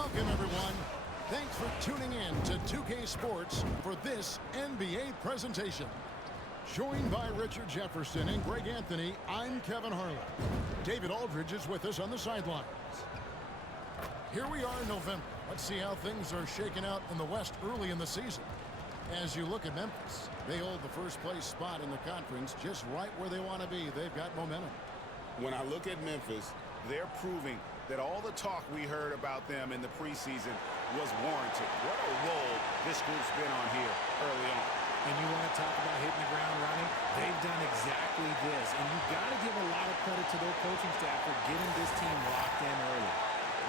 Welcome, everyone. Thanks for tuning in to 2K Sports for this NBA presentation. Joined by Richard Jefferson and Greg Anthony, I'm Kevin Harlan. David Aldridge is with us on the sidelines. Here we are in November. Let's see how things are shaking out in the West early in the season. As you look at Memphis, they hold the first place spot in the conference just right where they want to be. They've got momentum. When I look at Memphis, they're proving that all the talk we heard about them in the preseason was warranted. What a role this group's been on here early on. And you want to talk about hitting the ground running? They've done exactly this. And you've got to give a lot of credit to their coaching staff for getting this team locked in early.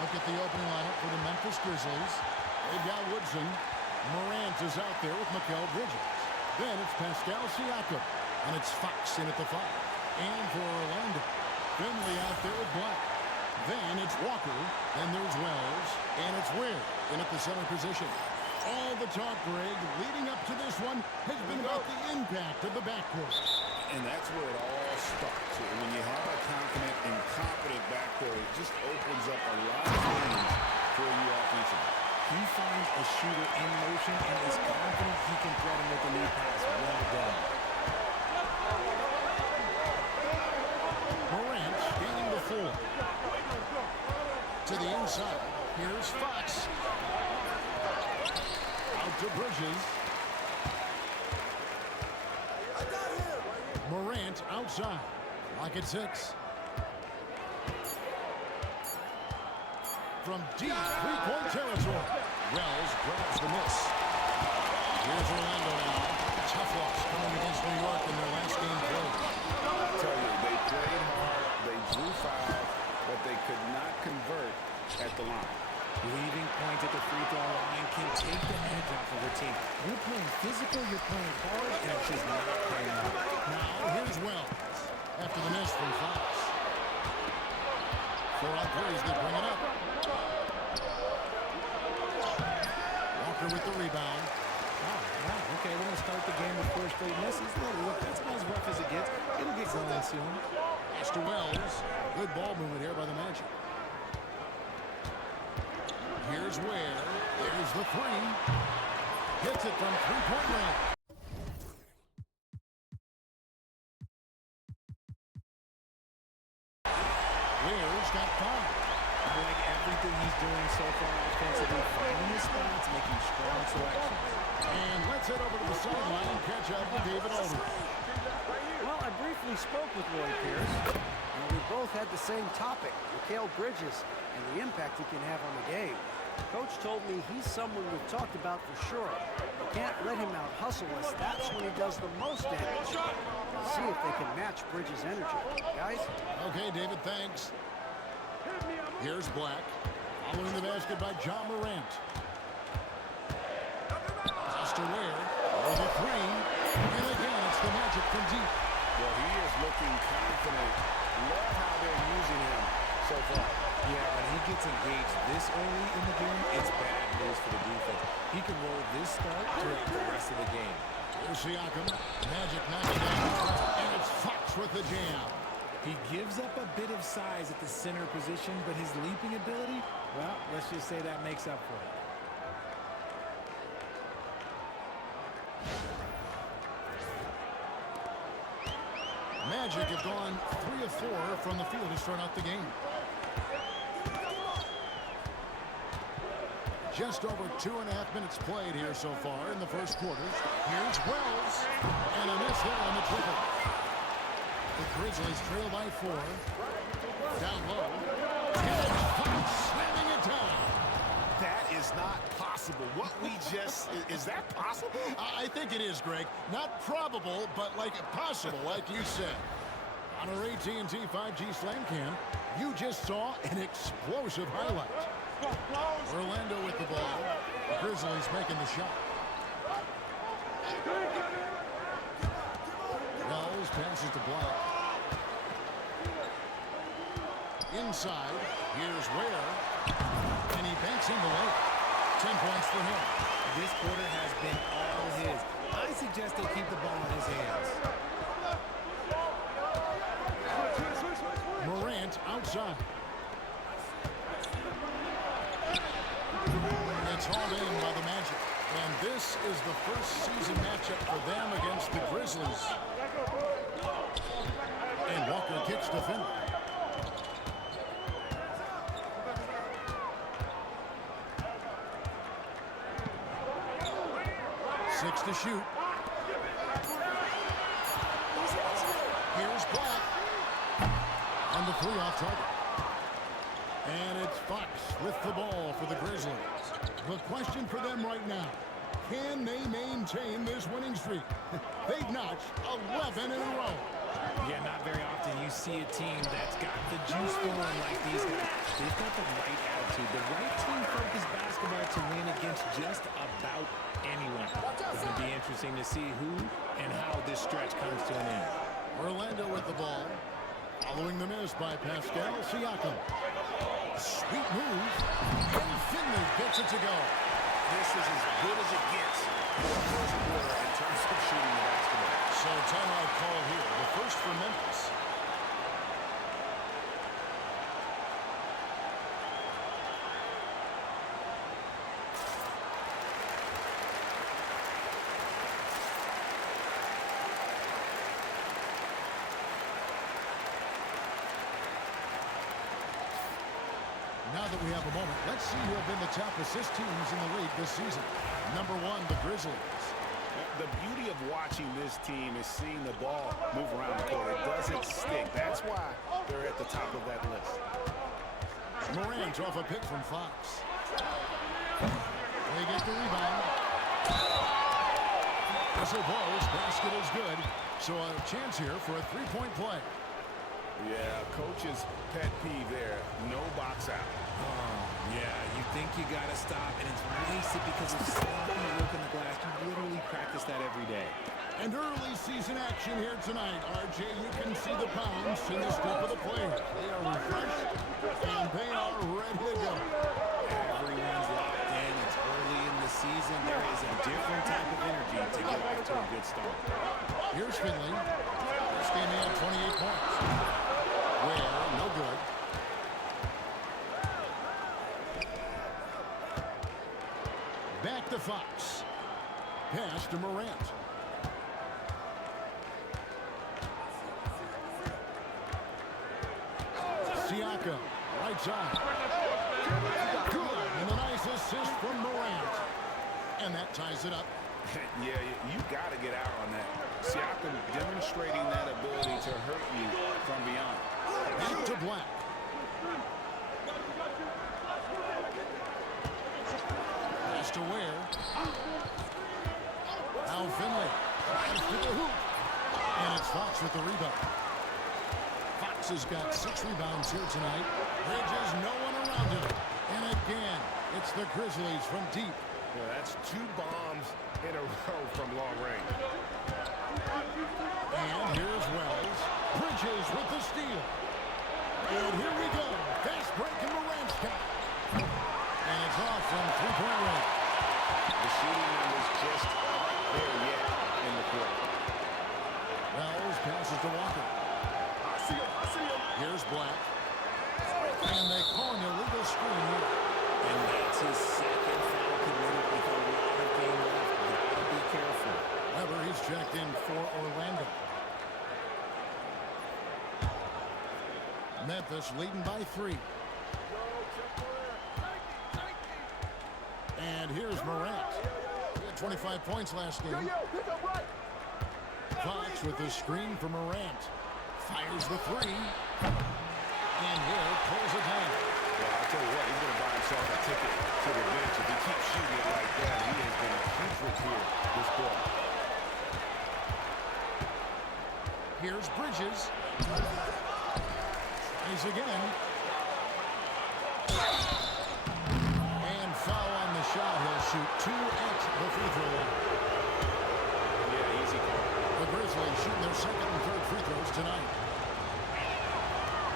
Look at the opening lineup for the Memphis Grizzlies. They've got Woodson. Morant is out there with Mikal Bridges. Then it's Pascal Siakam. And it's Fox in at the 5. And for Orlando, Finley out there with Black. Then it's Walker. Then there's Wells. And it's Ware in at the center position. All the talk, Greg, leading up to this one has been about the impact of the backcourt. And that's where it all starts. When you have a confident and competent backcourt, it just opens up a lot of things for you offensively. He finds a shooter in motion and is confident he can thread him with the lead pass. Well done. Morant gaining the 4. To the inside. Here's Fox. Out to Bridges. Morant outside. Lock at 6. From deep three-point territory. Wells grabs the miss. Here's Orlando now. Tough loss coming against New York in their last game played. I tell you, they played hard, they drew fouls, but they could not convert at the line. Leaving points at the free throw line can take the edge off of a team. You're playing physical, you're playing hard, and it's just not playing out. Now here's Wells after the miss from Fox. 4 on 3s, they bring it up. Walker with the rebound. Wow, okay, we're going to start the game with 4 straight misses. Look, that's about as rough as it gets. It'll get going soon. Pass to Wells. Good ball movement here by the Magic. Here's Ware. There's the 3. Hits it from three-point range. Ware's got 5. I like everything he's doing so far offensively, finding his spots, making strong selections. And let's head over to the sideline and catch up with David Aldridge. Well, I briefly spoke with Roy Pierce, and we both had the same topic, Mikal Bridges, and the impact he can have on the game. Coach told me he's someone we've talked about for sure. We can't let him out-hustle us. That's when he does the most damage. We'll see if they can match Bridges' energy. Guys? Okay, David, thanks. Here's Black. Following the basket by John Morant. Pass to Ware. Over 3. And again, it's the Magic from deep. Well, he is looking confident. Love how they're using him so far. Yeah, when he gets engaged this early in the game, it's bad news for the defense. He can roll this start throughout the rest of the game. Here's Siakam. Magic knocking down. And it's Fox with the jam. He gives up a bit of size at the center position, but his leaping ability, well, let's just say that makes up for it. Magic have gone 3 of 4 from the field to start out the game. Just over 2.5 minutes played here so far in the first quarter. Here's Wells. And a miss there on the triple. The Grizzlies trail by 4. Down low. And Fox slamming it down. That is not possible. What we just... is that possible? I think it is, Greg. Not probable, but like possible, like you said. On our AT&T 5G Slam Cam, you just saw an explosive highlight. Orlando with the ball. The Grizzlies making the shot. Wells passes to Black. Inside, here's Ware. And he banks in the lane. 10 points for him. This quarter has been all his. I suggest they keep the ball in his hands. Morant outside. This is the first season matchup for them against the Grizzlies. And Walker kicks to Finley. 6 to shoot. Here's Black. And the 3 off target. And it's Fox with the ball for the Grizzlies. The question for them right now, can they maintain this winning streak? They've notched 11 in a row. Yeah, not very often you see a team that's got the juice flowing like these guys. They've got the right attitude, the right team-focused basketball to win against just about anyone. It's going to be interesting to see who and how this stretch comes to an end. Orlando with the ball. Following the miss by Pascal Siakam. Sweet move. And Finley gets it to go. This is as good as it gets for the first quarter in terms of shooting the basketball. So timeout call here. The first for Memphis. Now that we have a moment, let's see who have been the top assist teams in the league this season. Number 1, the Grizzlies. The beauty of watching this team is seeing the ball move around the court. It doesn't stick. That's why they're at the top of that list. Morant off a pick from Fox. They get the rebound. Whistle blows. Basket is good. So a chance here for a three-point play. Yeah, coach's pet peeve there. No box out. Oh, yeah, you think you got to stop, and it's wasted because of sloppy work in the glass. You literally practice that every day. And early season action here tonight. RJ, you can see the pounds in the step of the players. They are refreshed, and they are ready to go. Everyone's locked in. It's early in the season. There is a different type of energy to get off to a good start. Here's Finley. This game he had 28 points. Well, no good. Back to Fox. Pass to Morant. Siakam, right side. Good, and a nice assist from Morant. And that ties it up. Yeah, you got to get out on that. Siakam demonstrating that ability to hurt you from beyond. Back to Black. Pass to Ware. Now Finley. Tries to the hoop. And it's Fox with the rebound. Fox has got 6 rebounds here tonight. Bridges, no one around him. And again, it's the Grizzlies from deep. Yeah, that's 2 bombs in a row from long range. And here's Wells. Bridges with the steal. And here we go. Fast break in Morant's count. And it's off from three-point range. The shooting numbers just aren't there yet in the quarter. Wells passes to Walker. I see him. Here's Black. And they call an illegal screen here. And that's his second foul committed with a lot of game left. Gotta be careful. Weber, he's checked in for Orlando. Memphis leading by 3. And here's Morant. He had 25 points last game. Fox with the screen for Morant. Fires the 3. And Hill pulls it down. Well, I'll tell you what, he's going to buy himself a ticket to the bench. If he keeps shooting it like that, he has been putrid here this quarter. Here's Bridges. He's again. And foul on the shot. He'll shoot 2 at the free throw line. Yeah, easy call. The Grizzlies shooting their second and third free throws tonight.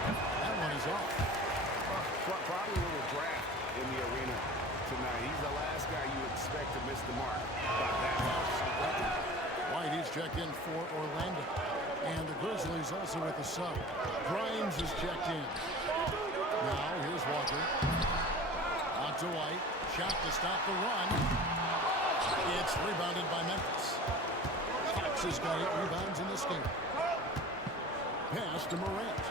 That one is off. Probably a little draft in the arena tonight. He's the last guy you expect to miss the mark by that much. White, he's checked in for Orlando. And the Grizzlies also with the sub. Grimes is checked in. Now, here's Walker. On to White. Shot to stop the run. It's rebounded by Memphis. Fox has got 8 rebounds in this game. Pass to Morant.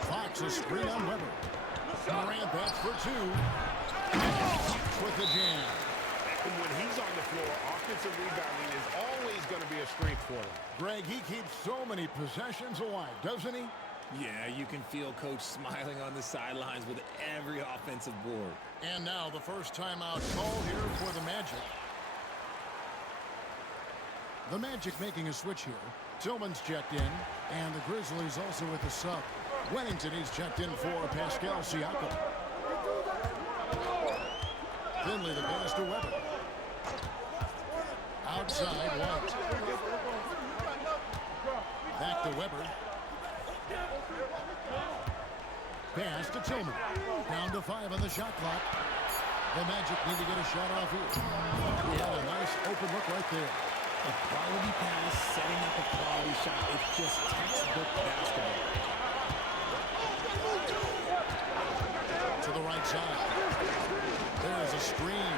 Fox a screen on Weber. Morant bats for 2. Fox with the jam. And when he's on the floor, offensive rebounding is always going to be a strength for him. Greg, he keeps so many possessions alive, doesn't he? Yeah, you can feel Coach smiling on the sidelines with every offensive board. And now the first timeout call here for the Magic. The Magic making a switch here. Tillman's checked in, and the Grizzlies also with the sub. Wennington, he's checked in for Pascal Siakam. Finley, the pass to Weber. Outside, White. Back to Weber. Pass to Tillman. Down to 5 on the shot clock. The Magic need to get a shot off here. He had a nice open look right there. A quality pass, setting up a quality shot. It's just textbook basketball. To the right side. There's a screen.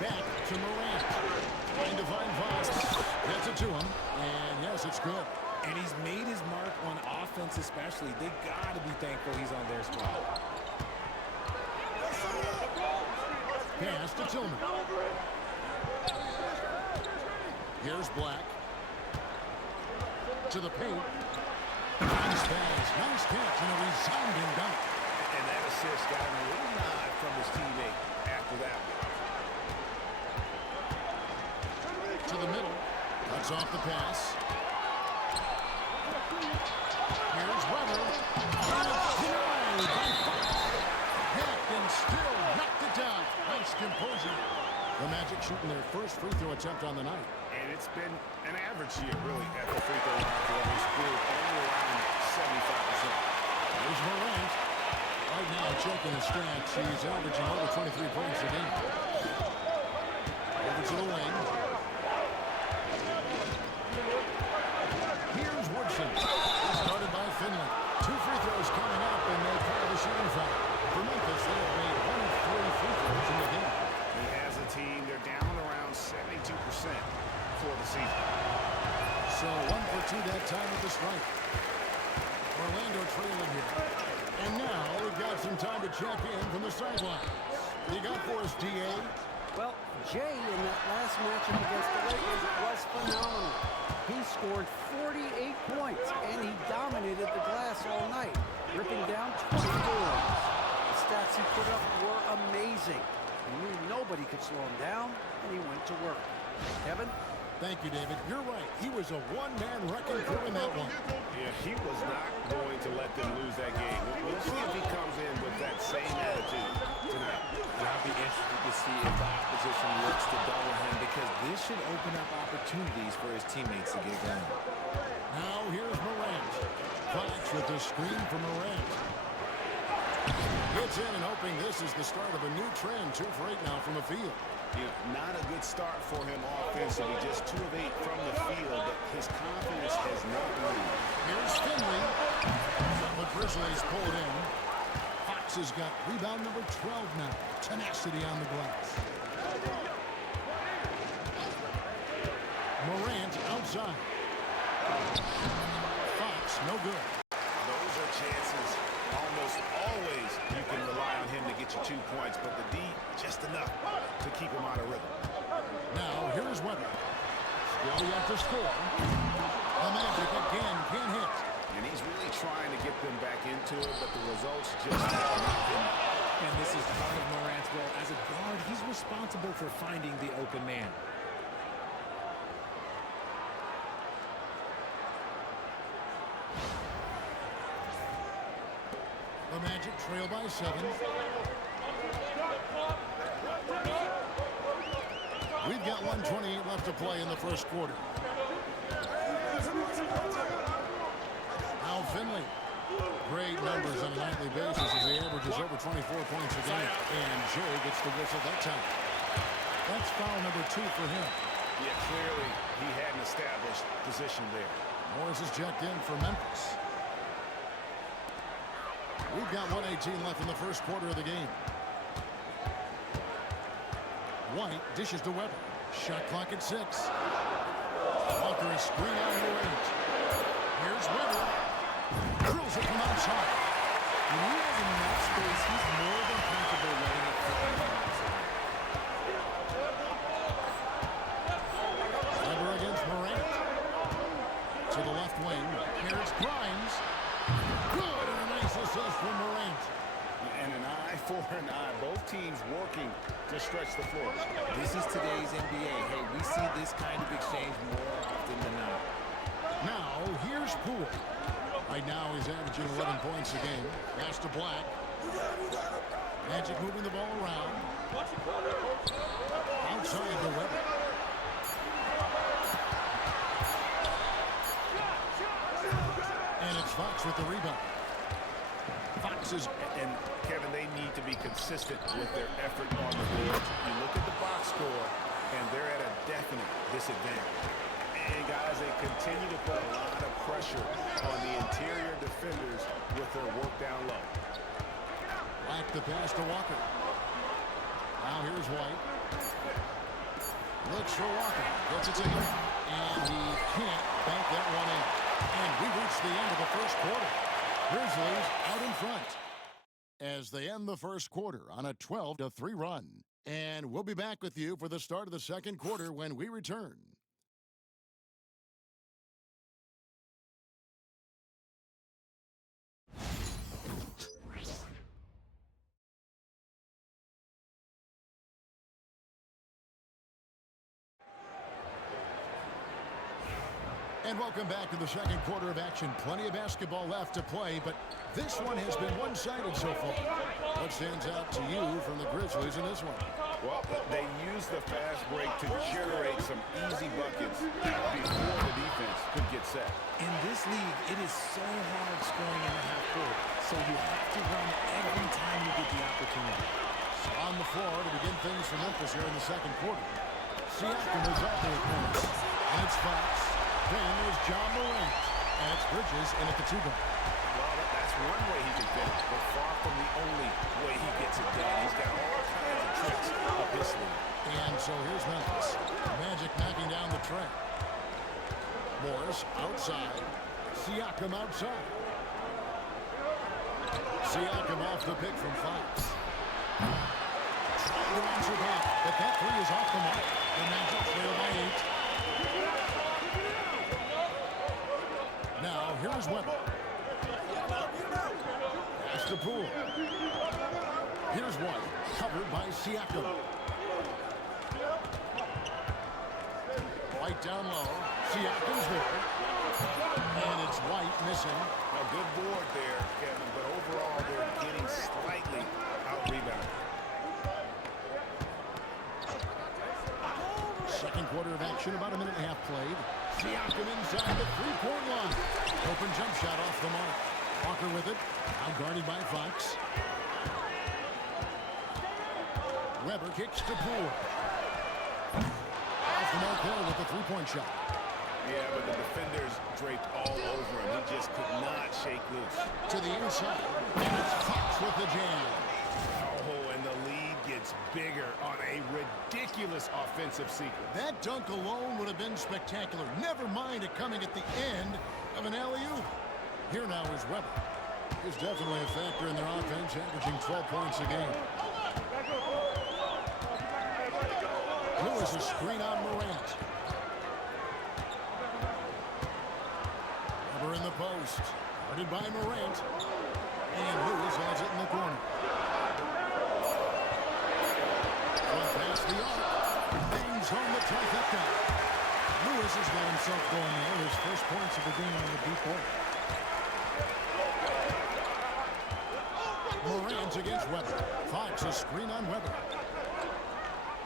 Back to Morant. Trying to find Fox. Gets it to him. And yes, it's good. And he's made his mark on offense especially. They got to be thankful he's on their squad. Pass to Tillman. Here's Black. To the paint. Nice pass. Nice catch and a resounding dunk. And that assist got him a little nod from his teammate after that one. To the middle. Cuts off the pass. Here's Weber. And it's denied by Fox. Hacked and still knocked it down. Nice composure. The Magic shooting their first free throw attempt on the night. And it's been an average year, really, at the free throw line for this group, only around 75%. There's Morant. Right now, checking his stats, he's averaging over 23 points a game. Over to the wing. Here's Woodson. Started by Finley. 2 free throws coming up, and they call the shooting foul. For Memphis, they have made 1 of 3 free throws in the game. He has a team, they're down around 72% for the season. So 1 for 2 that time at the strike. Orlando trailing here. And now we've got some time to check in from the sidelines. You got for us, D.A.? Well, Jay in that last matchup against the Lakers was phenomenal. He scored 48 points, and he dominated the glass all night, ripping down 20 boards. The stats he put up were amazing. He knew nobody could slow him down, and he went to work. Kevin? Thank you, David. You're right. He was a one-man wrecking crew in that one. Yeah, he was not going to let them lose that game. We'll see if he comes in with that same attitude tonight. I'll be interested to see if the opposition looks to double him, because this should open up opportunities for his teammates to get going. Now here's Morant. Fox with the screen for Morant. Gets in and hoping this is the start of a new trend. 2 for 8 now from the field. Yeah, not a good start for him offensively. Just 2 of 8 from the field, but his confidence has not moved. Here's Finley. The Grizzlies pull it in. Fox has got rebound number 12 now. Tenacity on the glass. Morant outside. Fox, no good. Those are chances. Almost always you can rely on him to get you 2 points, but the D, just enough to keep him out of rhythm. Now, here's Weber. Still yet to score. The Magic again can't hit. And he's really trying to get them back into it, but the results just have not been. And this is part of Morant's role. As a guard, he's responsible for finding the open man. The Magic trail by 7. We've got 1:28 left to play in the first quarter. Now Finley. Great numbers on a nightly basis as he averages over 24 points a game. And Jay gets the whistle that time. That's foul number 2 for him. Yeah, clearly he had an established position there. Morris is checked in for Memphis. We've got 1:18 left in the first quarter of the game. White dishes to Weber. Shot clock at 6. Walker is screen on Morant. Here's Weber. Drills it from outside. When he has enough space, he's more than comfortable letting it fly from outside. Weber against Morant. To the left wing. Here's Grimes. Good, and a nice assist from Morant. And an eye for an eye. Both teams working to stretch the floor. This is today's NBA. Hey, we see this kind of exchange more often than not. Now, here's Poole. Right now, he's averaging 11 points a game. Pass to Black. Magic moving the ball around. Outside to Weber. And it's Fox with the rebound. Fox is... And, Kevin, they need to be consistent with their effort on the boards. You look at the box score, and they're at a definite disadvantage. And, guys, they continue to put a lot of pressure on the interior defenders with their work down low. Black the pass to Walker. Now here's White. Looks for Walker. Gets it to him. And he can't bank that one in. And we reach the end of the first quarter. Grizzlies out in front as they end the first quarter on a 12-3 run. And we'll be back with you for the start of the second quarter when we return. And welcome back to the second quarter of action. Plenty of basketball left to play, but this one has been one-sided so far. What stands out to you from the Grizzlies in this one? Well, they used the fast break to generate some easy buckets before the defense could get set. In this league, it is so hard scoring in the half court, so you have to run every time you get the opportunity. So on the floor to begin things for Memphis here in the second quarter. Siakam is out there, and it's Fox. Then there's John Morant. And it's Bridges in at the 2-guard. Well, that's one way he can finish, but far from the only way he gets it done. He's got all kinds of tricks up his sleeve. And so here's Memphis. Magic knocking down the tray. Morris outside. Siakam outside. Siakam off the pick from Fox. Trying to answer back, but that three is off the mark. The Magic trail by 8. Now, here's Weber. Pass to Poole. Here's White, covered by Siakam. White down low. Siakam's there. And it's White missing. A good board there, Kevin, but overall they're getting slightly out-rebounded. Second quarter of action, about a minute and a half played. Siakam inside the three-point line. Open jump shot off the mark. Walker with it. Now guarded by Fox. Weber kicks to Poole. Off the mark there with the three-point shot. Yeah, but the defenders draped all over him. He just could not shake loose. To the inside. And it's Fox with the jam. Oh, and the lead gets bigger on a ridiculous offensive sequence. That dunk alone would have been spectacular. Never mind it coming at the end of an alley-oop. Here now is Weber. He's definitely a factor in their offense, averaging 12 points a game. Lewis a screen on Morant. Weber in the post. Guarded by Morant. And Lewis has it in the corner. Past the arc. Bangs home the trifecta. Lewis has got himself going there. His first points of the game on the deep ball. Morant against Weber. Fox a screen on Weber.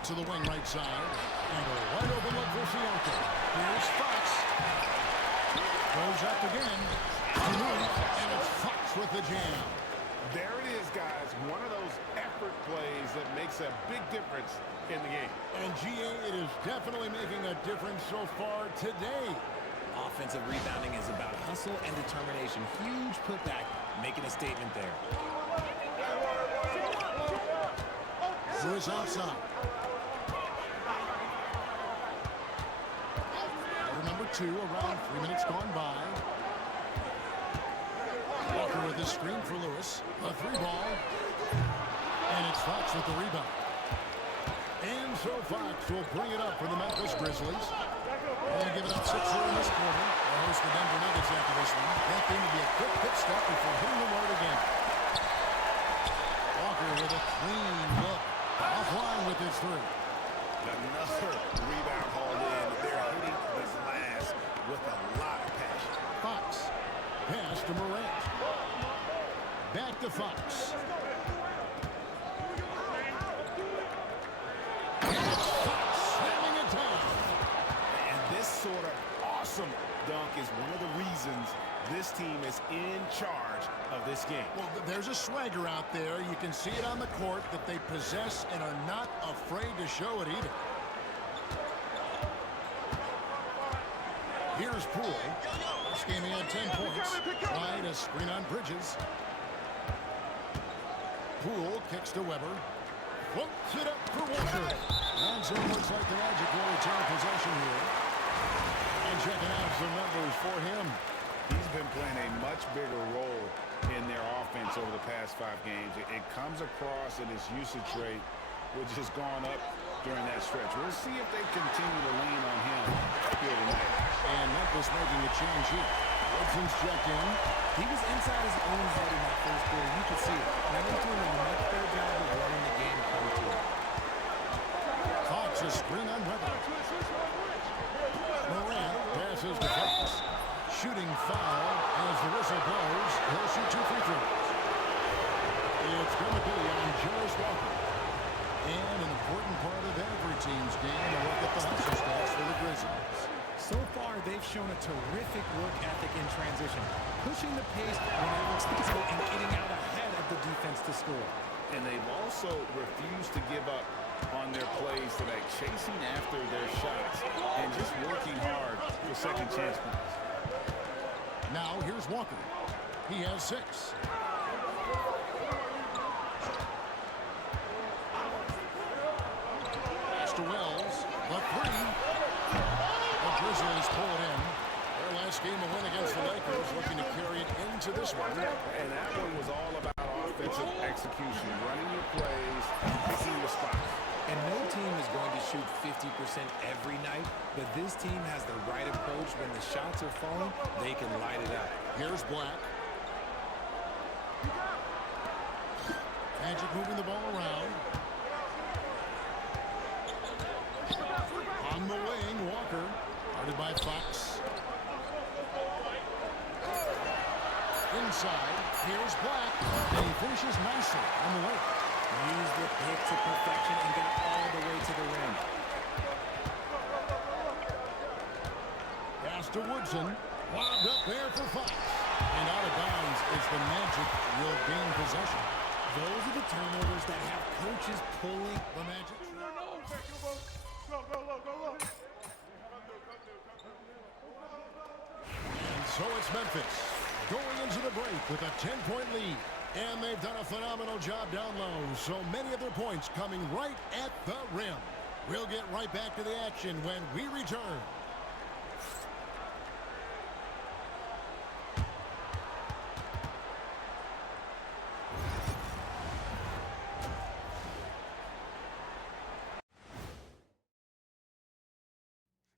To the wing right side. And a wide open look for Siakam. Here's Fox. Goes up again. And it's Fox with the jam. There it is, guys. One of those effort plays that makes a big difference in the game. And GA, it is definitely making a difference so far today. Offensive rebounding is about hustle and determination. Huge putback, making a statement there. Lewis outside. 2 around 3 minutes gone by. Walker with his screen for Lewis. A 3-ball. And it's Fox with the rebound. And so Fox will bring it up for the Memphis Grizzlies. They're giving up 6 here in this quarter. They'll host the Denver Nuggets after this one. That game to be a quick pit stop before hitting the road again. Walker with a clean look. Offline with his 3. Another rebound hauled in. They're hitting the glass with a lot of passion. Fox. Pass to Morant. Back to Fox. Fox slamming it down. And this sort of awesome dunk is one of the reasons this team is in charge of this game. Well, there's a swagger out there. You can see it on the court that they possess and are not afraid to show it either. Here's Poole. This game he had 10 points. Right, a screen on Bridges. Poole kicks to Weber. Floats it up for Walker. And so it looks like the Magic will return possession here. And checking out some numbers for him. He's been playing a much bigger role in their offense over the past 5 games. It comes across in his usage rate, which has gone up during that stretch. We'll see if they continue to lean on him here tonight. And Memphis making a change here. Woodson's checked in. He was inside his own head in that first quarter. You could see it. Now he's doing a much better job of running the game come to him. Fox a screen on Weber. Morant passes to Fox. Shooting foul as the whistle blows. He'll shoot 2 free throws. It's going to be on Jonas Walker. And an important part of every team's game to look at the hustle stats for the Grizzlies. So far, they've shown a terrific work ethic in transition, pushing the pace whenever it's possible and getting out ahead of the defense to score. And they've also refused to give up on their plays today, chasing after their shots and just working hard for second chance points. Now here's Walker. He has 6. Pass to Wells. The 3. The Grizzlies pull it in. Their last game a win against the Lakers, looking to carry it into this one. And that one was all about offensive execution, running your plays, picking your spots. And no team is going to shoot 50% every night, but this team has the right approach. When the shots are falling, they can light it up. Here's Black. Magic moving the ball around. On the wing, Walker. Guarded by Fox. Inside, here's Black. And he finishes nicely on the way. Used the pick to perfection and got all the way to the rim. Pass to Woodson. Lobbed up there for Fox. And out of bounds as the Magic will gain possession. Those are the turnovers that have coaches pulling The Magic. And so it's Memphis going into the break with a 10-point lead. And they've done a phenomenal job down low. So many of their points coming right at the rim. We'll get right back to the action when we return.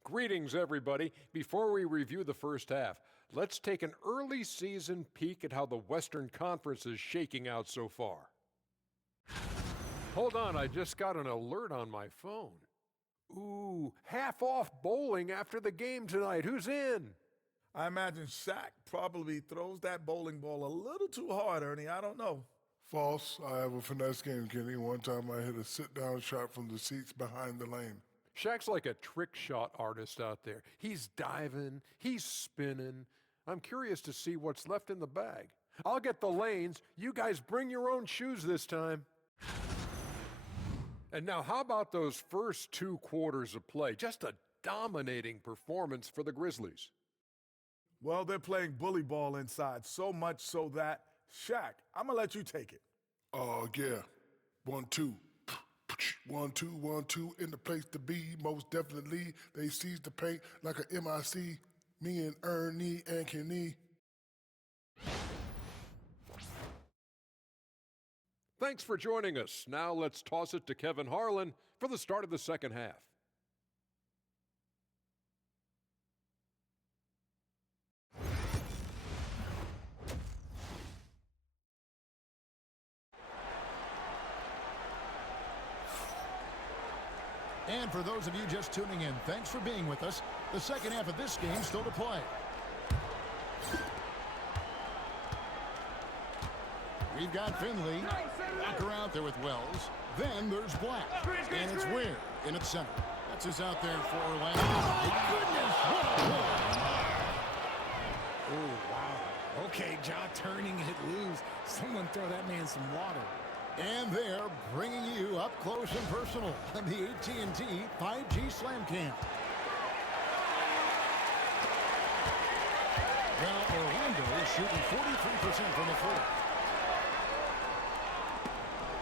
Greetings, everybody. Before we review the first half, let's take an early season peek at how the Western Conference is shaking out so far. Hold on, I just got an alert on my phone. Ooh, half off bowling after the game tonight. Who's in? I imagine Shaq probably throws that bowling ball a little too hard, Ernie. I don't know. False. I have a finesse game, Kenny. One time I hit a sit-down shot from the seats behind the lane. Shaq's like a trick shot artist out there. He's diving, he's spinning. I'm curious to see what's left in the bag. I'll get the lanes. You guys bring your own shoes this time. And now, how about those first 2 quarters of play? Just a dominating performance for the Grizzlies. Well, they're playing bully ball inside, so much so that, Shaq, I'm going to let you take it. Yeah. 1, 2. 1, 2, in the place to be. Most definitely, they seize the paint like a MIC. Me and Ernie and Kenny. Thanks for joining us. Now let's toss it to Kevin Harlan for the start of the second half. And for those of you just tuning in, thanks for being with us. The second half of this game still to play. We've got Finley. Walker out there with Wells. Then there's Black. And it's Ware in its center. That's us out there for Orlando. My goodness, what a goal! Oh, wow. Okay, jaw turning it loose. Someone throw that man some water. And they're bringing you up close and personal on the AT&T 5G Slam Cam. Well, Orlando is shooting 43% from the floor.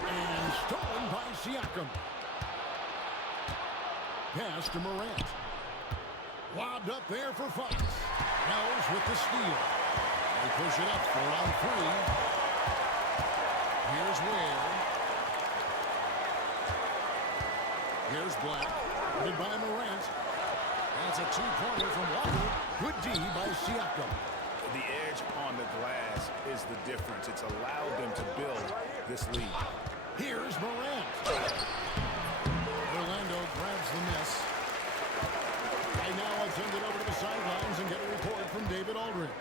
And stolen by Siakam. Pass to Morant. Lobbed up there for Fox. Wells with the steal. They push it up 4-on-3. Here's Ware. Here's Black. Put by Morant. That's a two-pointer from Walker. Good D by Siakam. The edge on the glass is the difference. It's allowed them to build this lead. Here's Morant. Orlando grabs the miss. Right now, I'll send it over to the sidelines and get a report from David Aldridge.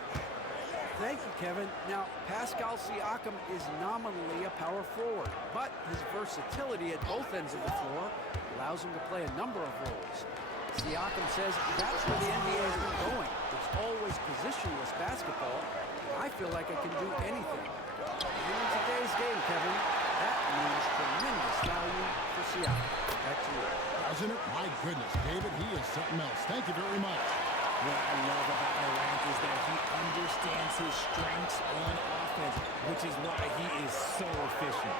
Thank you, Kevin. Now, Pascal Siakam is nominally a power forward, but his versatility at both ends of the floor allows him to play a number of roles. Siakam says that's where the NBA has been going. It's always positionless basketball, and I feel like I can do anything. And in today's game, Kevin, that means tremendous value for Siakam. Back to you. Doesn't it? My goodness, David, he is something else. Thank you very much. What I love about Morant is that he understands his strengths on offense, which is why he is so efficient.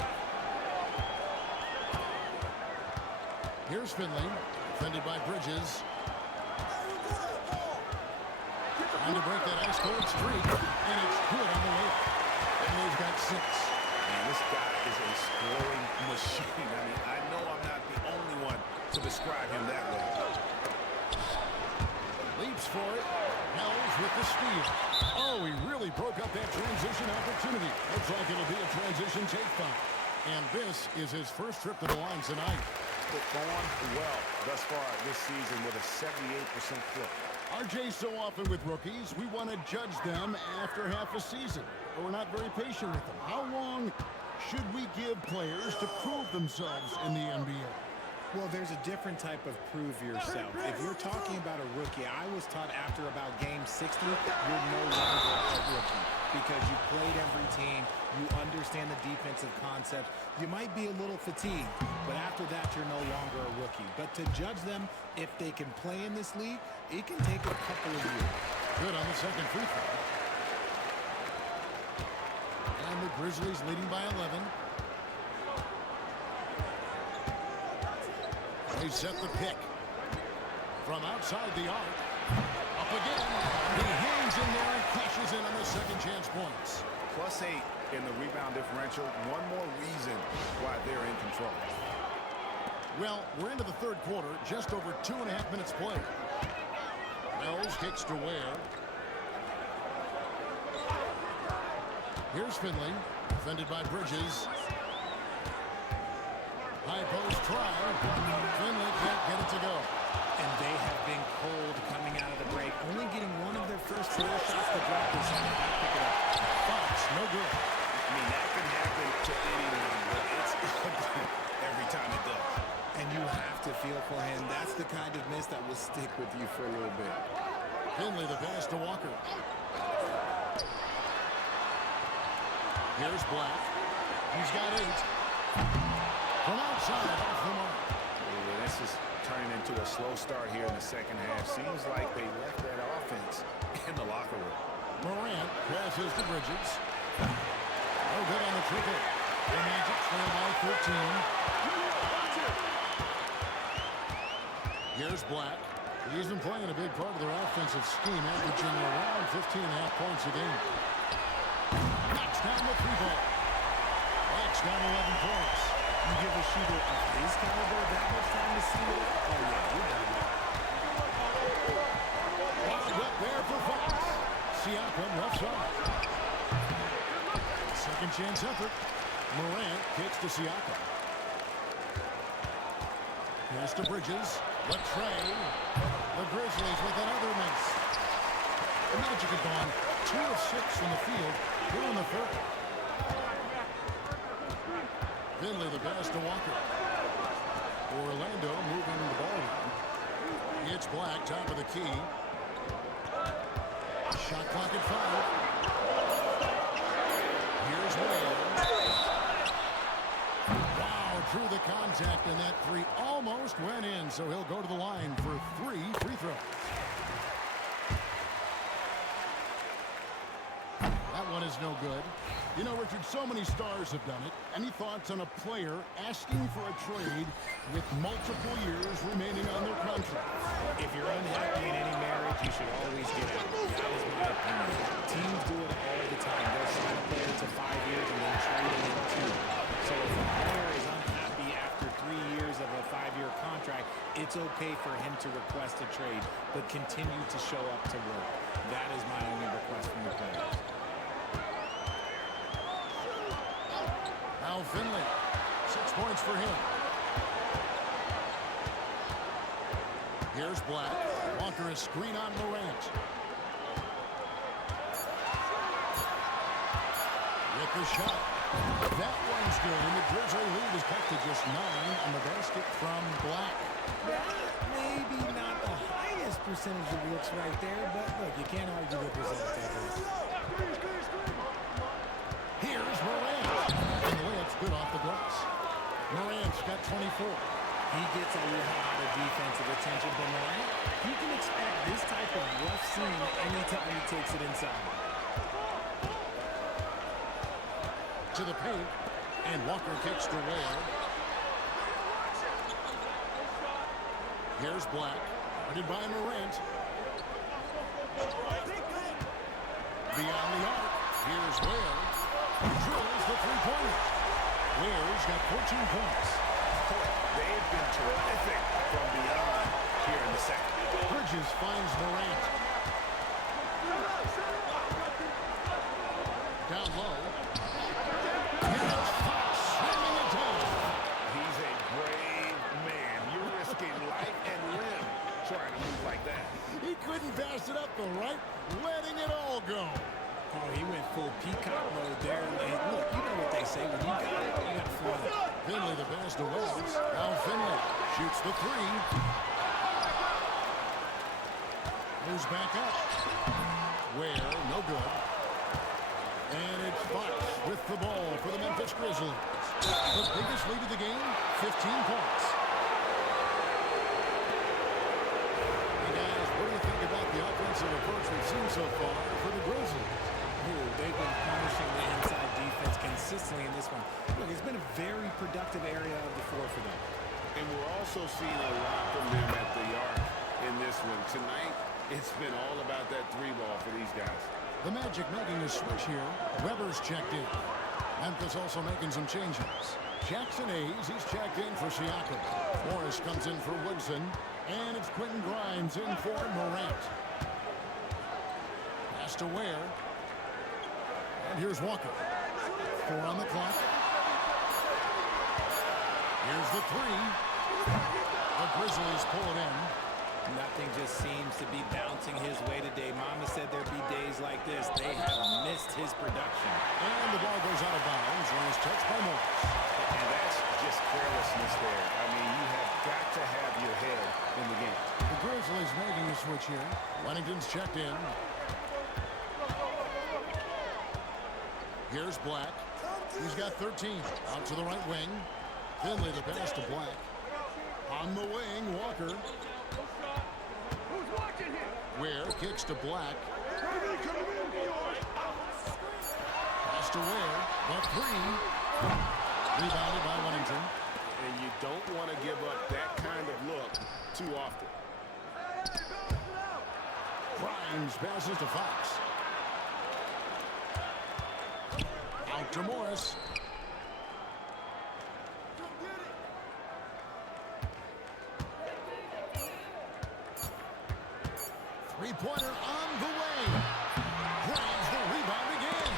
Here's Finley, defended by Bridges. Trying to break that ice-cold streak, and it's good on the layup. Finley's got 6. Man, this guy is a scoring machine. I mean, I know I'm not the only one to describe him that way. Leaps for it. Wells with the steal. Oh, he really broke up that transition opportunity. Looks like it'll be a transition take foul. And this is his first trip to the line tonight. But going well thus far this season with a 78% clip. RJ, so often with rookies, we want to judge them after half a season. But we're not very patient with them. How long should we give players to prove themselves in the NBA? Well, there's a different type of prove yourself. If you're talking about a rookie, I was taught after about game 60, you're no longer a rookie because you played every team, you understand the defensive concepts. You might be a little fatigued, but after that, you're no longer a rookie. But to judge them, if they can play in this league, it can take a couple of years. Good on the second free throw. And the Grizzlies leading by 11. They set the pick. From outside the arc. Up again. He hangs in there and crashes in on the second chance points. +8 in the rebound differential. One more reason why they're in control. Well, we're into the third quarter. Just over 2.5 minutes played. Wells kicks to Ware. Here's Finley. Defended by Bridges. High post try. Finley can't get it to go. And they have been cold coming out of the break. Only getting one of their first 4 shots to drop this time. Pick it up. Fox, no good. I mean, that can happen to anyone, but it's ugly every time it does. And you have to feel for him. That's the kind of miss that will stick with you for a little bit. Finley the pass to Walker. Here's Black. He's got 8. From outside, off the mark. Yeah, this is turning into a slow start here in the second half. Seems like they left that offense in the locker room. Morant passes to Bridges. No good on the triple. The Magic trail by 13. Here's Black. He's been playing a big part of their offensive scheme, averaging around 15.5 points a game. Knocks down the 3-ball. Black's got 11 points. You give a shooter of his caliber that much time to see it? Oh, yeah, you're done. Lobbed up there for Fox. Siakam left side. Second chance effort. Morant kicks to Siakam. Pass to Bridges. Latrey. The Grizzlies with another miss. The Magic have gone 2 of 6 from the field here in the third. Finley the pass to Walker. Orlando moving the ball around. It's Black, top of the key. Shot clock at 5. Here's Wade. Wow, through the contact, and that 3 almost went in, so he'll go to the line for 3 free throws. That one is no good. You know, Richard, so many stars have done it. Any thoughts on a player asking for a trade with multiple years remaining on their contract? If you're unhappy in any marriage, you should always get out. That is my opinion. Teams do it all the time. They'll sign a player to 5 years and then trade him in 2. So if a player is unhappy after 3 years of a 5-year contract, it's okay for him to request a trade, but continue to show up to work. That is my only request from the players. Now Finley, 6 points for him. Here's Black. Walker a screen on Morant. With the shot. That one's good, and the Grizzly lead is cut to just 9 on the basket from Black. Maybe not the highest percentage of looks right there, but look, you can't argue with results like this. Here's Morant. And the layup's good off the glass. Morant's got 24. He gets a lot of defensive attention, but Morant, you can expect this type of rough scene anytime he takes it inside. To the paint, and Walker kicks to Ware. Here's Black, guarded by Morant. Beyond the arc, here's Ware. Drills the 3-pointer. Ware's got 14 points. They've been terrific from beyond here in the second. Bridges finds Morant. Down low. Here's Fox swinging it down. He's a brave man. You're risking life and limb trying to move like that. He couldn't pass it up the right, letting it all go. Oh, he went full peacock mode there. And look, you know what they say. When you got it, you got to flaunt it. Finley the pass to Wells. Now Finley shoots the 3. Moves back up. Ware, no good. And it's Fox with the ball for the Memphis Grizzlies. The biggest lead of the game, 15 points. Hey guys, what do you think about the offensive approach we've seen so far for the Grizzlies? They've been punishing the inside defense consistently in this one. Look, it's been a very productive area of the floor for them. And we're also seeing a lot from them at the arc in this one. Tonight, it's been all about that 3-ball for these guys. The Magic making a switch here. Weber's checked in. Memphis also making some changes. Jackson Hayes, he's checked in for Siakam. Morris comes in for Woodson. And it's Quentin Grimes in for Morant. Pass to Ware. And here's Walker. 4 on the clock. Here's the 3. The Grizzlies pull it in. Nothing just seems to be bouncing his way today. Mama said there'd be days like this. They have missed his production. And the ball goes out of bounds when it's touched by Morris. And that's just carelessness there. I mean, you have got to have your head in the game. The Grizzlies making a switch here. Wennington's checked in. Here's Black. He's got 13. Out to the right wing. Finley the pass to Black. On the wing, Walker. Ware kicks to Black. Pass to Ware. The 3. Rebounded by Wennington. And you don't want to give up that kind of look too often. Grimes passes to Fox. Out to Morris. Three-pointer on the way. Grabs the rebound again.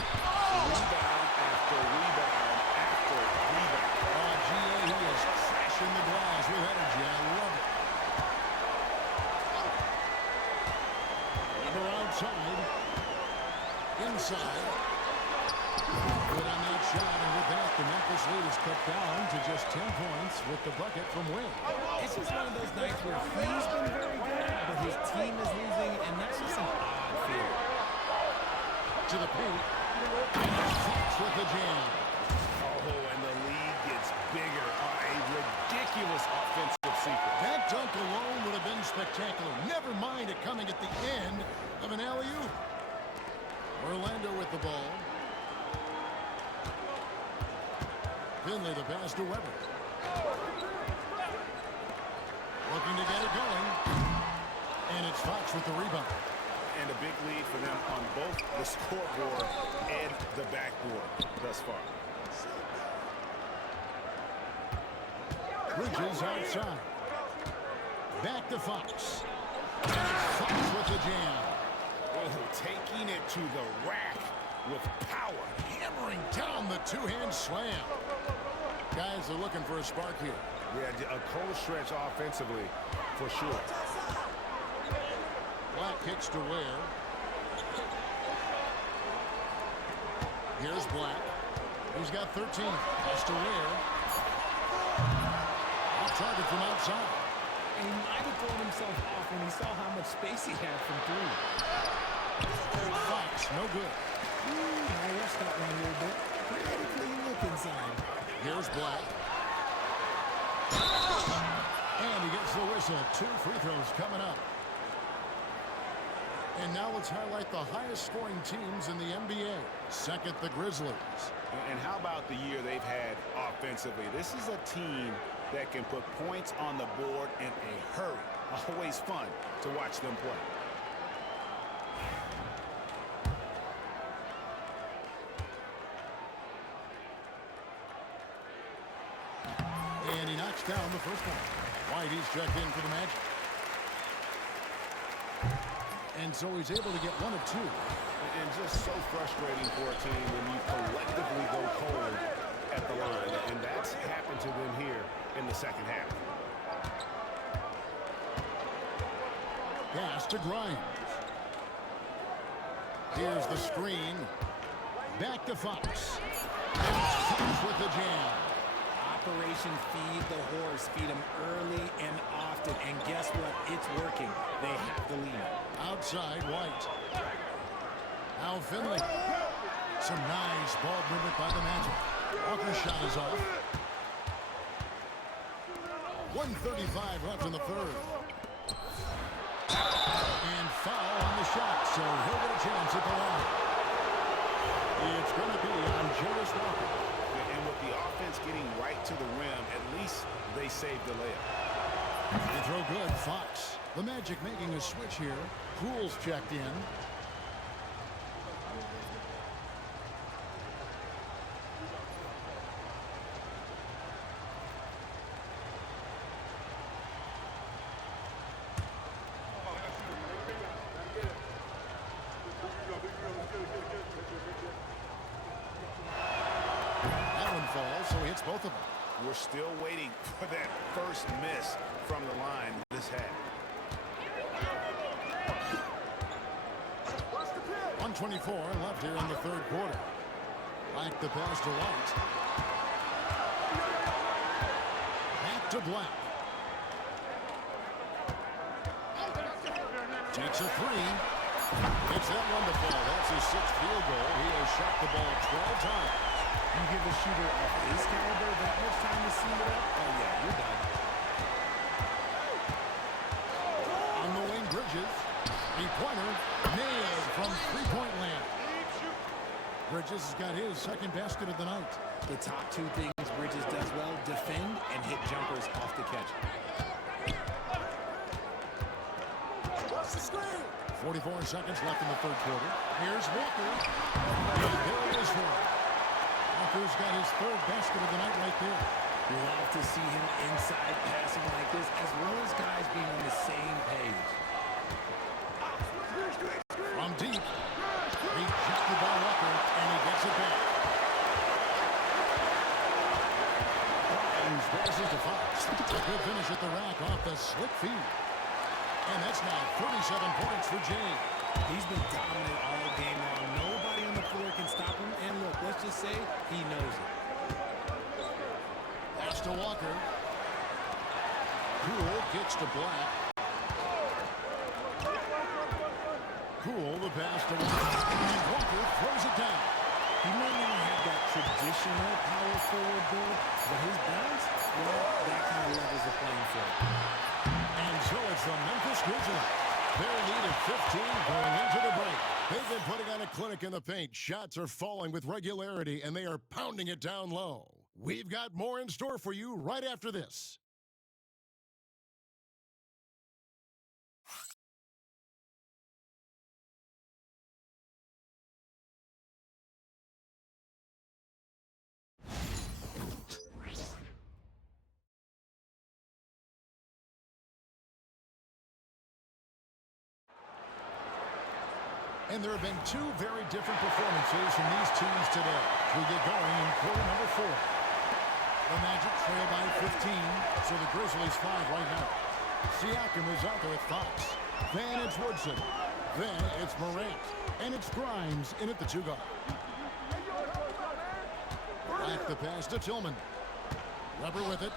Rebound after rebound after rebound. Oh, GA, he is crashing the glass with energy. I love it. Weber outside. Inside. Good on that shot, and with that, the Memphis lead is cut down to just 10 points with the bucket from Wynn. It's just one of those nights where he's been very good, but his team is losing, and that's just an odd feeling. To the paint. Fox with the jam. Oh, and the lead gets bigger on a ridiculous offensive sequence. That dunk alone would have been spectacular. Never mind it coming at the end of an alley-oop. Orlando with the ball. Finley the pass to Weber. Looking to get it going. And it's Fox with the rebound. And a big lead for them on both the scoreboard and the backboard thus far. Bridges outside. Back to Fox. And it's Fox with the jam. Oh, taking it to the rack with power. Hammering down the two-hand slam. Guys are looking for a spark here. Yeah, a cold stretch offensively for sure. Black kicks to Ware. Here's Black. He's got 13. Pass to Ware. Off target from outside. And he might have thrown himself off when he saw how much space he had from three. Fox, no good. I rushed that one a little bit. Pretty clean look inside. Here's Black. And he gets the whistle. 2 free throws coming up. And now let's highlight the highest scoring teams in the NBA. Second, the Grizzlies. And how about the year they've had offensively? This is a team that can put points on the board in a hurry. Always fun to watch them play. And he knocks down the first one. White, he's checked in for the Magic. And so he's able to get 1 of 2. And just so frustrating for a team when you collectively go cold at the line. And that's happened to them here in the second half. Pass to Grimes. Here's the screen. Back to Fox. And it's Fox with the jam. Operation Feed the Horse. Feed him early and often. And guess what? It's working. They have the lead. Outside, White. Now Finley. Some nice ball movement by the Magic. Walker's shot is off. 1:35 left in the third. And foul on the shot, so he'll get a chance at the line. It's going to be on Jarris Walker. And with the offense getting right to the rim, at least they saved the layup. They throw good. Fox. The Magic making a switch here. Poole's checked in. That one falls, so he hits both of them. We're still waiting for that first miss from the line this half. 1:24 left here in the third quarter. Like the pass to White. Back to Black. Takes a 3. Gets that one to fall. That's his 6th field goal. He has shot the ball 12 times. You give a shooter of his caliber that much time to see it up? Oh, yeah, you're done. On the wing, Bridges. Three-pointer. Nailed from three-point land. Bridges has got his second basket of the night. The top 2 things Bridges does well, defend and hit jumpers off the catch. 44 seconds left in the third quarter. Here's Walker. And there it is for him. Walker's got his third basket of the night right there. We love to see him inside passing like this, as well as guys being on the same page. From deep. Rejected by Walker, and he gets it back. Grimes passes to Fox. A good finish at the rack off the slick feed. And that's now 37 points for Jay. He's been dominant all game long. Nobody on the floor can stop him. And look, let's just say he knows it. Pass to Walker. Poole kicks to Black. Poole the pass to Walker. And Walker throws it down. He might not have that traditional power forward build, but his balance, well, that kind of levels the playing field. And so it's the Memphis Grizzlies. Their lead of 15 going into the break. They've been putting on a clinic in the paint. Shots are falling with regularity, and they are pounding it down low. We've got more in store for you right after this. And there have been two very different performances from these teams today. We get going in quarter number 4. The Magic trail by 15, so the Grizzlies 5 right now. Siakam is out there with Fox. Then it's Woodson. Then it's Morant. And it's Grimes in at the 2 guard. Back the pass to Tillman. Weber with it.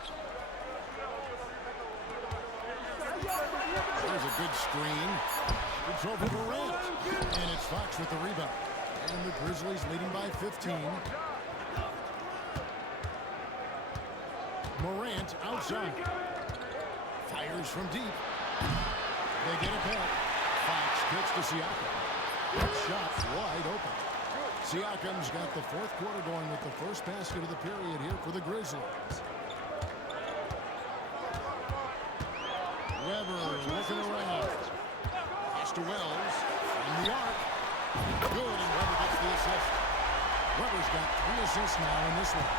There's a good screen. It's over Morant. And it's Fox with the rebound. And the Grizzlies leading by 15. Morant outside. Fires from deep. They get it back. Fox kicks to Siakam. That shot's wide open. Siakam's got the fourth quarter going with the first basket of the period here for the Grizzlies. Weber looking around. Pass to Wells. From the arc. Good, and Weber gets the assist. Weber's got 3 assists now in this one.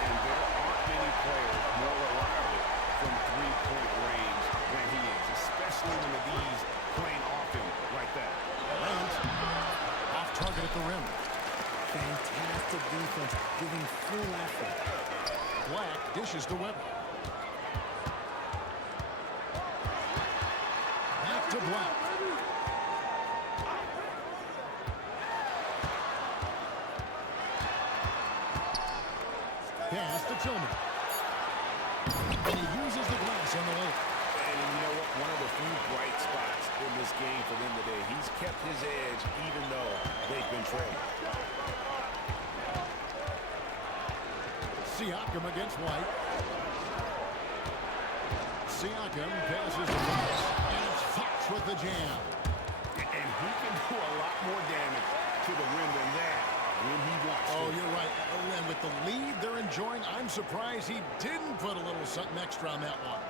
And there aren't many players more reliable from three-point range than he is, especially when the D's playing off him like that. Morant off target at the rim. Fantastic defense, giving full effort. Black dishes to Weber. Back to Black. Pass to Tillman. And he uses the glass on the layup. And you know what? One of the few bright spots in this game for them today. He's kept his edge even though they've been trailing. Siakam against White. Siakam passes to Fox. And it's Fox with the jam. And he can do a lot more damage to the rim than that when he wants to. Oh, you're right. And with the lead they're enjoying, I'm surprised he didn't put a little something extra on that one.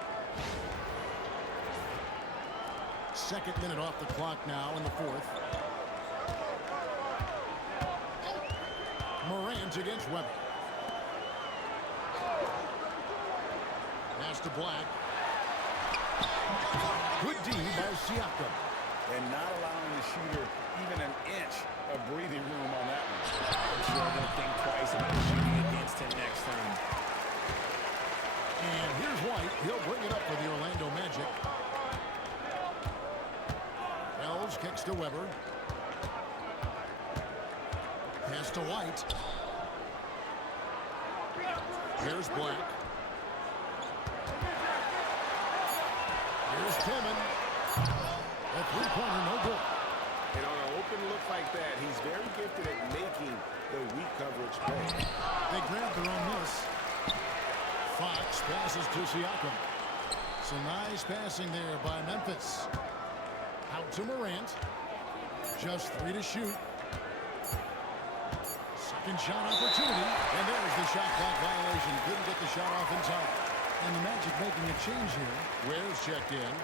Second minute off the clock now in the fourth. Morant against Weber. Pass to Black. Good D by Siakam. And not allowing the shooter even an inch of breathing room on that one. I'm sure they'll think twice about shooting against him next time. And here's White. He'll bring it up for the Orlando Magic. Wells kicks to Weber. Pass to White. Here's Black. Here's Tillman. A three-pointer, no good. And on an open look like that, he's very gifted at making the weak coverage play. They grab their own miss. Fox passes to Siakam. Some nice passing there by Memphis. Out to Morant. Just 3 to shoot. Second shot opportunity. And there's the shot clock violation. Couldn't get the shot off in time. And the Magic making a change here. Ware's checked in.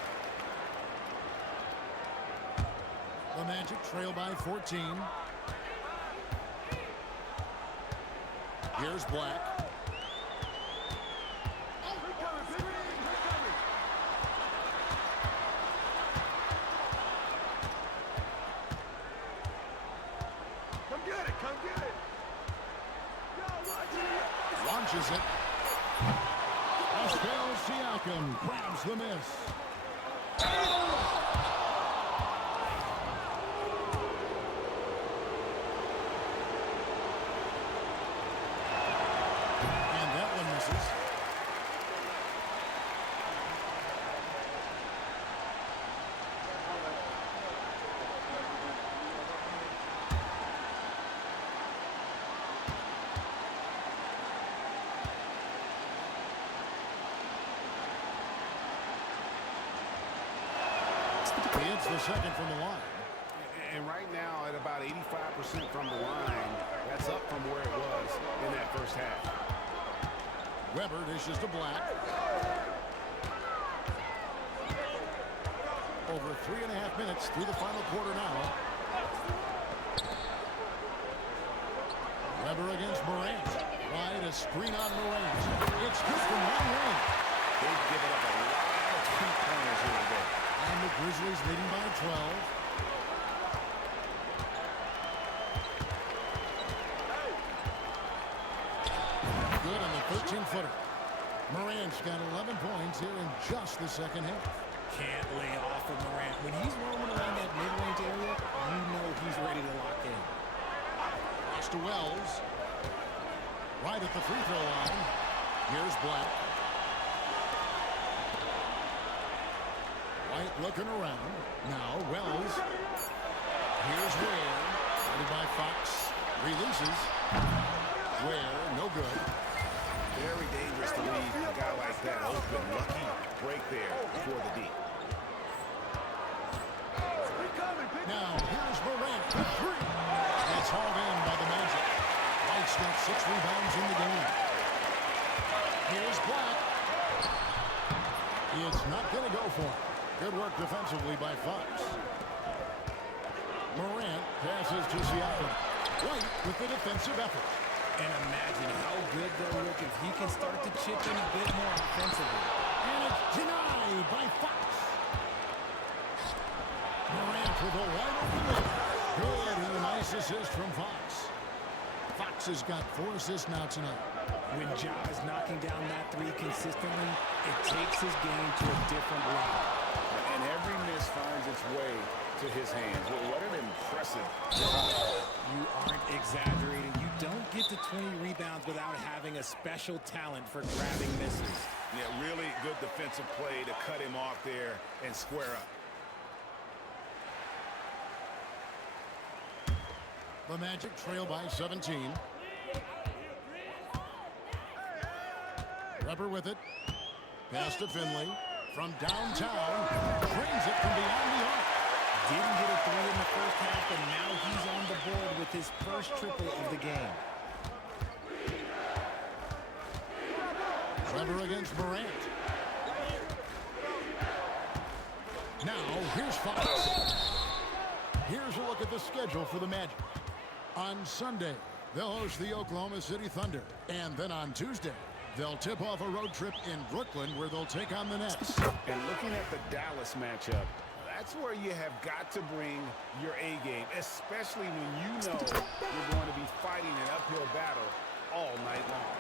The Magic trail by 14. Here's Black. Come get it, come get it. Launches it. Pascal Siakam grabs the miss. And that one misses. He hits the second from the line. And right now, at about 85% from the line, that's up from where it was in that first half. Weber dishes to Black. Over 3.5 minutes through the final quarter now. Weber against Morant. Wide, a screen on Morant. It's good from long range. They've given up a lot of key pointers here today. And the Grizzlies leading by 12. Good on the 13-footer. Morant's got 11 points here in just the second half. Can't lay off of Morant. When he's roaming around that mid-range area, you know he's ready to lock in. Pass to Wells. Right at the free throw line. Here's Black. White looking around. Now Wells. Here's Ware. Guarded by Fox. Releases. Ware, no good. Very dangerous to leave a guy like that open. Lucky break there before the deep. Now here's Morant for three. That's hauled in by the Magic. White's got 6 rebounds in the game. Here's Black. It's not going to go for him. Good work defensively by Fox. Morant passes to Siakam. White with the defensive effort. And imagine how good they'll look if he can start to chip in a bit more offensively. And it's denied by Fox. Morant with a wide open look. Good and a nice assist from Fox. Fox has got 4 assists now tonight. When Ja is knocking down that three consistently, it takes his game to a different level. And every miss finds its way to his hands. Well, what an impressive job. You aren't exaggerating. You don't get to 20 rebounds without having a special talent for grabbing misses. Yeah, really good defensive play to cut him off there and square up. The Magic trail by 17. Weber with it. Pass to Finley. From downtown. Brings it from beyond the arc. Didn't get a three in the first half, and now he's on the board with his first triple of the game. Weber against Morant. Now, here's Fox. Here's a look at the schedule for the Magic. On Sunday, they'll host the Oklahoma City Thunder. And then on Tuesday, they'll tip off a road trip in Brooklyn where they'll take on the Nets. And looking at the Dallas matchup, that's where you have got to bring your A game, especially when you know you're going to be fighting an uphill battle all night long.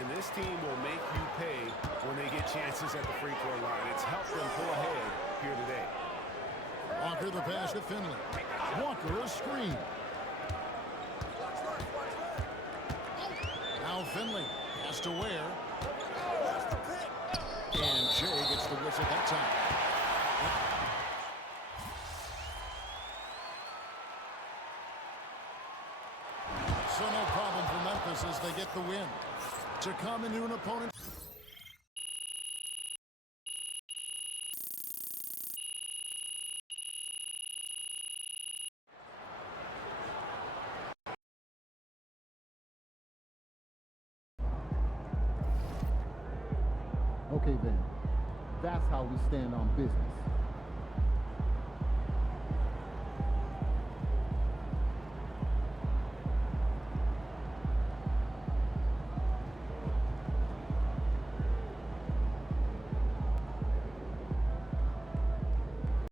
And this team will make you pay when they get chances at the free throw line. It's helped them pull ahead here today. Walker the pass to Finley. Walker a screen. Now Finley has to Ware. And Jay gets the whistle that time. So no problem for Memphis as they get the win. To come into an opponent. Okay then, that's how we stand on business.